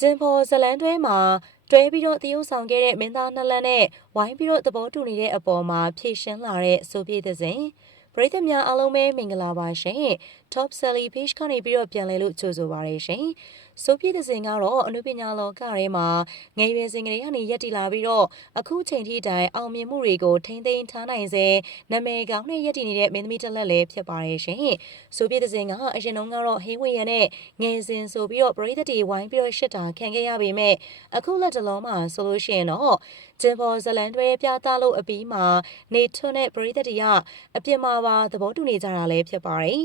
ဂျင်ဖော်ဇလန်တွဲမှာတွဲပြီးတော့တရုပ်ဆောင်ခဲ့တဲ့မင်းသားနှစ်လန်းနဲ့ဝိုင်းပြီးတော့သဘောတူနေတဲ့အပေါ်မှာဖြည့်ရှင်းလာတဲ့ဆိုပြည့်တဲ့စဉ် ပရိသတ်များအားလုံးပဲမင်္ဂလာပါရှင် Top Sally Page ကနေပြီးတော့ပြန်လည်လို့ကြိုဆိုပါရရှင်ဆိုပြည့်တဲ့စဉ်ကတော့အနုပညာလောကထဲမှာငယ်ရွယ်စဉ်ကလေးကနေရက်တည်လာပြီးတော့အခုချိန်ထိတိုင်အောင်မြင်မှုတွေကိုထိန်းသိမ်းထားနိုင်စေနာမည်ကောင်းနဲ့ရက်တည်နေတဲ့မင်းသမီးတစ်လက်လည်းဖြစ်ပါရရှင်ဆိုပြည့်တဲ့စဉ်ကအရင်တုန်းကတော့ဟေးဝေရနဲ့ငယ်စဉ်ဆိုပြီးတော့ပရိသတ်တွေဝိုင်းပြီးတော့ရှစ်တာခံခဲ့ရပေမဲ့အခုလက်တလုံးမှာဆိုလို့ရှိရင်တော့ဂျင်ပေါ်ဇလန်တွဲပြသလို့အပြီးမှာနေထွန်းနဲ့ပရိသတ်တွေကအပြစ်မှာပါသဘောတူနေကြတာလည်းဖြစ်ပါတယ်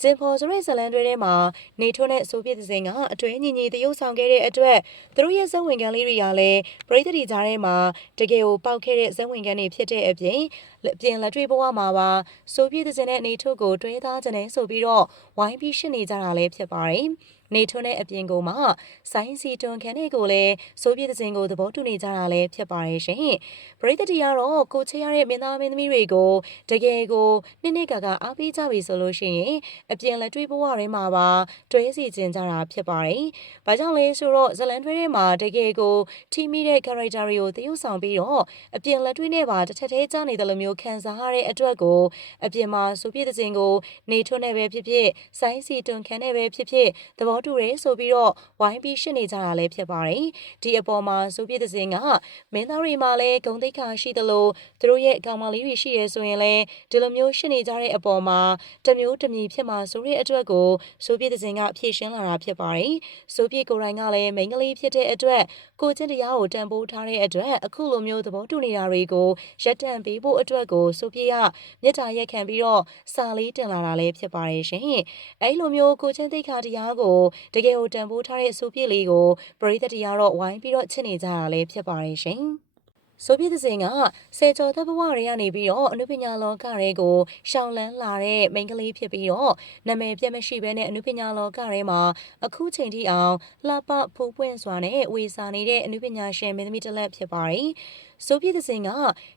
ဂျင်ဖော်ဆိုတဲ့ဇလန်တွဲထဲမှာနေထွန်းနဲ့ဆိုပြစ်စင်ကအတွဲညီညီတရုပ်ဆောင်ခဲ့တဲ့အတွက်သူတို့ရဲ့ဇဝင်ကန်လေးတွေကလည်းပရိသတ်တွေကြားထဲမှာတကယ်ကိုပေါက်ခဲ့တဲ့ဇဝင်ကန်တွေဖြစ်တဲ့အပြင်အပြင်လက်တွေ့ဘဝမှာပါဆိုပြစ်စင်နဲ့နေထွန်းကိုတွဲသားကြတဲ့ဆိုပြီးတော့ဝိုင်းပြီးရှင်းနေကြတာလည်းဖြစ်ပါတယ်နေထွန်းတဲ့အပြင်ကိုမှဆိုင်းစီတွန်ခန်တဲ့ကိုလည်းဆိုပြည့်တဲ့စဉ်ကိုသဘောတူနေကြတာလည်းဖြစ်ပါရဲ့ရှင်။ပရိသတ်တီကတော့ကိုချေရတဲ့မင်းသားမင်းသမီးတွေကိုတကယ်ကိုနှစ်နှစ်ကကအားပေးကြပြီဆိုလို့ရှိရင်အပြင်လက်တွေ့ဘဝထဲမှာပါတွဲစီကျင်ကြတာဖြစ်ပါတယ်။ဘာကြောင့်လဲဆိုတော့ဇလန်တွဲထဲမှာတကယ်ကိုထိမိတဲ့ character တွေကိုသရုပ်ဆောင်ပြီးတော့အပြင်လက်တွေ့နဲ့ပါတစ်ထက်သေးကြနေတယ်လို့မျိုးခံစားရတဲ့အတွက်ကိုအပြင်မှာဆိုပြည့်တဲ့စဉ်ကိုနေထွန်းနဲ့ပဲဖြစ်ဖြစ်ဆိုင်းစီတွန်ခန်နဲ့ပဲဖြစ်ဖြစ်သဘောတူတယ်ဆိုပြီးတော့ဝိုင်းပြီးရှင်းနေကြတာလည်းဖြစ်ပါတယ်။ဒီအပေါ်မှာဆိုပြည့်တဲ့စဉ်ကမင်းသားတွေမှာလည်းဂုံတိတ်ခါရှိသလိုသူတို့ရဲ့ကောင်မလေးတွေရှိရဲဆိုရင်လည်းဒီလိုမျိုးရှင်းနေကြတဲ့အပေါ်မှာတမျိုးတမီဖြစ်မှာဆိုတဲ့အတွက်ကိုဆိုပြည့်တဲ့စဉ်ကဖြည့်ရှင်းလာတာဖြစ်ပါတယ်။ဆိုပြည့်ကိုယ်တိုင်ကလည်းမိန်းကလေးဖြစ်တဲ့အတွက်ကိုချင်းတရားကိုတန်ဖိုးထားတဲ့အတွက်အခုလိုမျိုးသဘောတူနေတာတွေကိုရက်တန့်ပေးဖို့အတွက်ကိုဆိုပြည့်ကမြစ်တာရက်ခံပြီးတော့စာလေးတင်လာတာလည်းဖြစ်ပါတယ်ရှင်။အဲလိုမျိုးကိုချင်းသိခါတရားကိုတကယ်ကိုတန်ဖိုးထားတဲ့အဆိုပြစ်လေးကိုပရိသတ်တရားတော့ဝိုင်းပြီးတော့ချစ်နေကြတာလည်းဖြစ်ပါတယ်ရှင်။ ဆိုပြတဲ့စဉ်ကဆယ်ကျော်သက်ဘဝတွေကနေပြီးတော့အနုပညာလောကတွေကိုရှောင်လန်းလာတဲ့မိန်းကလေးဖြစ်ပြီးတော့နာမည်ပြတ်မရှိဘဲနဲ့အနုပညာလောကထဲမှာအခုချိန်ထိအောင်လှပဖူးပွင့်စွာနဲ့ဝေစာနေတဲ့အနုပညာရှင်မင်းသမီးတစ်လက်ဖြစ်ပါတယ်။ဆိုပြည့်တဲ့စင်က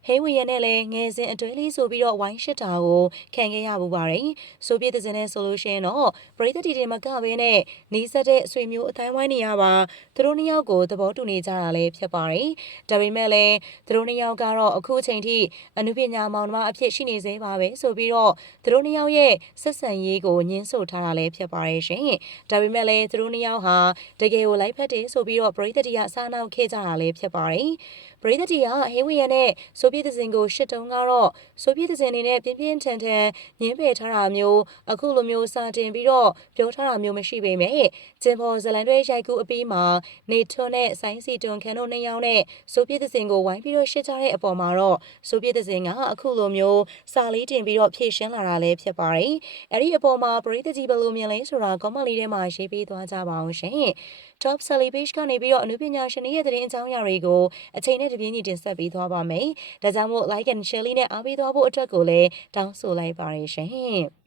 ဟဲဝီရနဲ့လည်းငယ်စဉ်အတွဲလေးဆိုပြီးတော့ဝိုင်းရှစ်တာကိုခံခဲ့ရပူပါတယ်ဆိုပြည့်တဲ့စင်နဲ့ဆိုလို့ရှိရင်တော့ပရိသတ်တီတွေမကဘဲနဲ့နီးစပ်တဲ့အဆွေမျိုးအတိုင်းဝိုင်းနေရပါသူတို့နှစ်ယောက်ကိုသဘောတူနေကြတာလည်းဖြစ်ပါတယ်ဒါပေမဲ့လည်းသူတို့နှစ်ယောက်ကတော့အခုချိန်ထိအနုပညာမောင်နှမအဖြစ်ရှိနေသေးပါပဲဆိုပြီးတော့သူတို့နှစ်ယောက်ရဲ့ဆက်ဆံရေးကိုညှင်းဆို့ထားတာလည်းဖြစ်ပါတယ်ရှင်ဒါပေမဲ့လည်းသူတို့နှစ်ယောက်ဟာတကယ်ကိုလိုက်ဖက်တယ်ဆိုပြီးတော့ပရိသတ်တီကအစားနောက်ခဲ့ကြတာလည်းဖြစ်ပါတယ်ပရိသတ်တီကဟေးဝီယန်နဲ့ဆိုဗီယက်သင်ကိုရှစ်တုံးကတော့ဆိုဗီယက်သင်အနေနဲ့ပြင်းပြင်းထန်ထန်ညှင်းပယ်ထားတာမျိုးအခုလိုမျိုးစာတင်ပြီးတော့ပြောထားတာမျိုးမရှိပေမဲ့ဂျင်ဖော်ဇလန်တွဲရိုက်ကူအပြီးမှာနေထွန်းနဲ့ဆိုင်းစီတွန်ခန်တို့နှစ်ယောက်နဲ့ဆိုဗီယက်သင်ကိုဝိုင်းပြီးတော့ရှစ်ကြတဲ့အပေါ်မှာတော့ဆိုဗီယက်သင်ကအခုလိုမျိုးစာလေးတင်ပြီးတော့ဖြည့်ရှင်းလာတာလည်းဖြစ်ပါတယ်အဲ့ဒီအပေါ်မှာပရိသတ်ကြီးဘယ်လိုမြင်လဲဆိုတာ comment လေးထဲမှာရေးပေးသွားကြပါအောင်ရှင် Top Selly Page ကနေပြီးတော့အနုပညာရှင်တွေရဲ့သတင်းအကြောင်းအရာတွေကိုအချိန်နဲ့တပြေးညီတင်ဆက်ပေးသွားပါမယ်။ဒါကြောင့်မို့ like and share လေးနဲ့အားပေးသွားဖို့အတွက်ကိုလည်းတောင်းဆိုလိုက်ပါရရှင်။